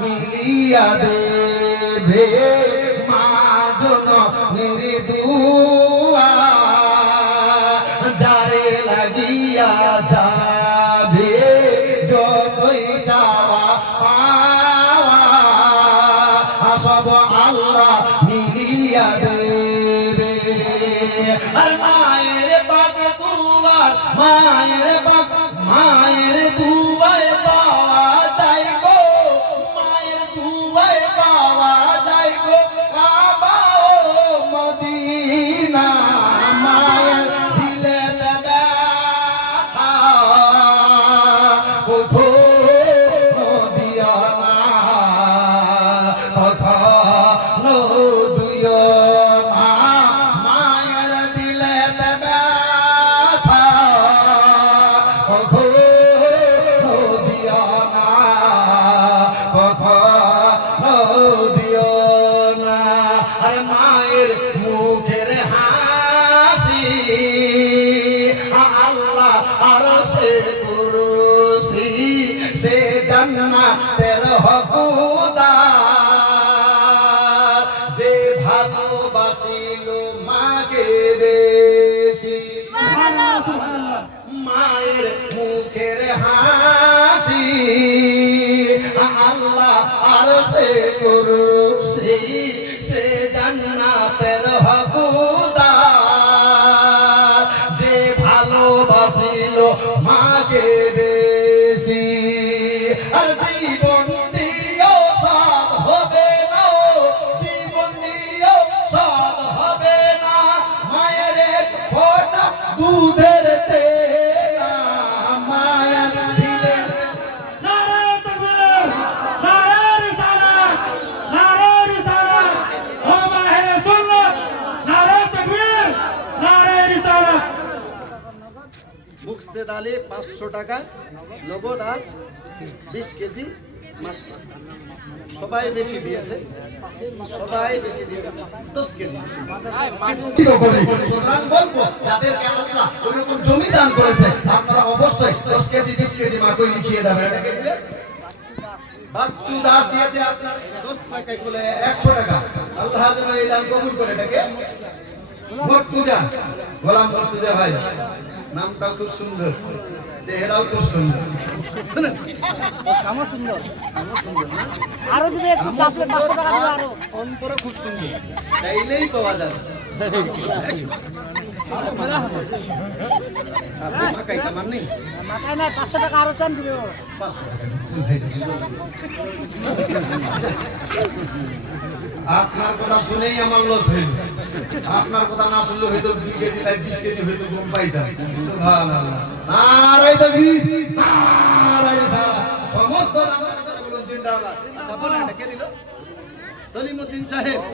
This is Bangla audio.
মিলিয়া দেবে মা জননীর দুয়া যারে লাগিয়া যাবে যতই চাওয়া পাওয়া সব আল্লাহ মিলিয়া দেবে। আর মায়ের পাক দুয়ার মায়ের পাক মায়ের দুয়ায় পাওয়া যায় গো মায়ের দুয়ায় পাওয়া যায় গো কাবা ও মদিনা মায়ের দিলে দেবে কখনো দিও না কখনো দিও না মায়ের দিলে দেবে কখনো দিও না কখনো দিও না। আরে মায়ের মুখের হাসি আল্লাহ আরশে কুরসি সে জান্নাতের হকদার যে ভালোবাসিল মাকে বেশি মায়ের মুখের হাসি আল্লাহ আরশে কুরসি সে জান্নাতের হকদার যে ভালোবাসিল মাকে বেশি। আর জীবন দিও সাথ হবে না জীবন দিও সাথ হবে না মায়ের এক ফোঁটা দুধের তেনা মায়ের দিলে নারে তাকবীর নারে রিসালাত ও মাহেরে সুন্নাত নারে তাকবীর নারে রিসালাত। মুকসেদ আলী 500 টাকা নগদ আর 20 কেজি মাছ। সবাই বেশি দিয়েছে 10 কেজি বেশি। সুতরাং বলবো যাদেরকে আল্লাহ ওরকম জমি দান করেছে আপনারা অবশ্যই 10 কেজি 20 কেজি মাকই লিখিয়ে যাবেন। এটাকে দিলে বাচ্চু দাস দিয়েছে আপনার 10 টাকায় বলে 100 টাকা। আল্লাহ যেন এই দান কবুল করে। এটাকে মর্তুজা গোলাম মর্তুজা ভাই নামটা খুব সুন্দর চেহারাও খুব সুন্দর শুনেন কামও সুন্দর না আরো দিবে একটু চাপলে 500 টাকা দিবে আরো অন্তর খুব সুন্দর চাইলেই পাওয়া যাবে। আপনি মাকাই কামান নেই মাথায় নাই 500 টাকা আরো চান দিবে ও। 500 টাকা আপনার কথা শুনেই আমার লস হইল। আপনার কথা না শুনলে হয়তো 2 কেজি বা 20 কেজি হয়তো কম পাইতাম। সুবহানাল্লাহ নারায়ে তাকবীর নারায়ে রিসালাত সমস্ত নামদার বলুন জিন্দাবাদ। আচ্ছা বলেন এটা কে দিল? সলিমউদ্দিন সাহেব।